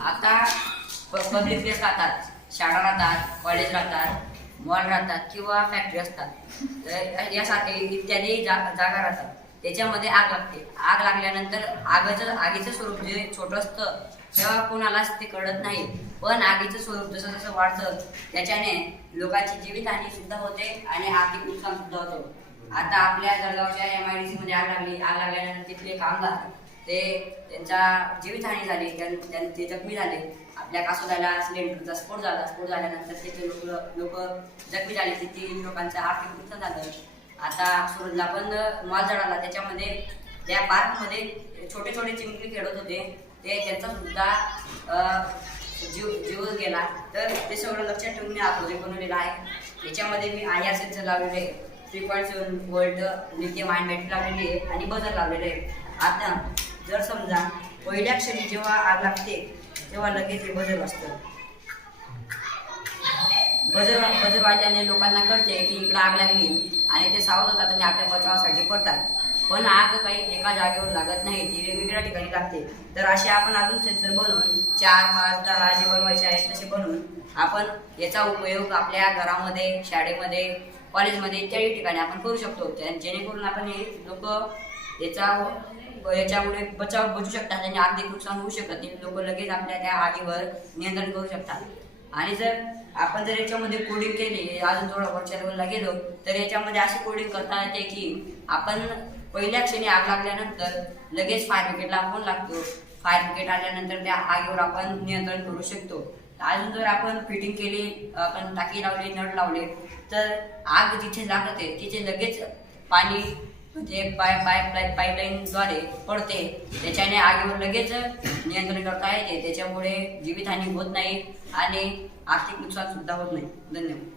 आता public place राहतात शाळा राहतात कॉलेज राहतात मॉल राहतात किंवा फॅक्टरी असतात. तर यासारखे इत्यादी जा जागा राहतात. त्याच्यामध्ये आग लागते. आग लागल्यानंतर आगाचं आगीचं स्वरूप जे छोटं असतं तेव्हा कोणालाच ते कळत नाही. पण आगीचं स्वरूप जसं जसं वाढतं त्याच्याने लोकांची जीवितहानी सुद्धा होते आणि आर्थिक नुकसान सुद्धा होतं. आता आपल्या जळगावच्या एम आय डी सी मध्ये आग लागली आग लागल्यानंतर तिथले कामगार ते त्यांच्या जीवितहानी झाली त्यां- ते जखमी झाले. आपल्या कासोद्याला सिलेंडरचा स्फोट झाला. स्फोट झाल्यानंतर तिथे लोक लोक जखमी झाले. तिथे लोकांचं आर्थिक नुकसान झालं. आता सुरतला पण माल जळाला. त्याच्यामध्ये त्या पार्कमध्ये छोटे छोटे चिमणी खेळत होते. ते त्यांचा सुद्धा जीव जीव गेला. तर ते सगळं लक्षात ठेवून मी हा प्रोजेक्ट बनवलेला आहे. याच्यामध्ये मी आय आर सेन्सर लावलेले आहे. Three point seven volt lithium ion battery लावलेली आहे आणि बजर लावलेले आहे. आता पहिल्या क्षणी जेव्हा आग लागते तेव्हा लगेच हे बदल असतं बजर बजर वाजल्याने लोकांना कळते की इकडे आग लागली आणि ते सावध होतात आणि आपल्या बचावासाठी पडतात. पण आग काही एका जागेवर लागत नाही ती वेगवेगळ्या ठिकाणी लागते. तर असे आपण अजून सेन्सर बनवून चार पाच दहा जे बनवायचे आहेत तसे बनवून आपण याचा उपयोग आपल्या घरामध्ये शाळेमध्ये कॉलेजमध्ये इत्यादी ठिकाणी आपण करू शकतो. जेणेकरून आपण हे लोक याचा याच्यामुळे बचाव बचू शकतात आणि आर्थिक नुकसान होऊ शकत नाही लोक लगेच आपल्या त्या आगीवर नियंत्रण करू शकतात. आणि जर आपण जर याच्यामध्ये कोडिंग केली अजून थोडं वरच्या लेवलला गेलो तर याच्यामध्ये अशी कोडिंग करता येते की आपण पहिल्या क्षणी आग लागल्यानंतर लगेच फायर ब्रिगेडला फोन लागतो. फायर ब्रिगेड आल्यानंतर त्या आगीवर आपण नियंत्रण करू शकतो. अजून जर आपण फिटिंग केली आपण टाकी लावली नळ लावले तर आग जिथे लागते तिथे लगेच पाणी म्हणजे पाय पाय पाईपलाईनद्वारे पडते त्याच्याने आगीवर लगेच नियंत्रण करता येते. त्याच्यामुळे जीवितहानी होत नाही आणि आर्थिक नुकसान सुद्धा होत नाही. धन्यवाद.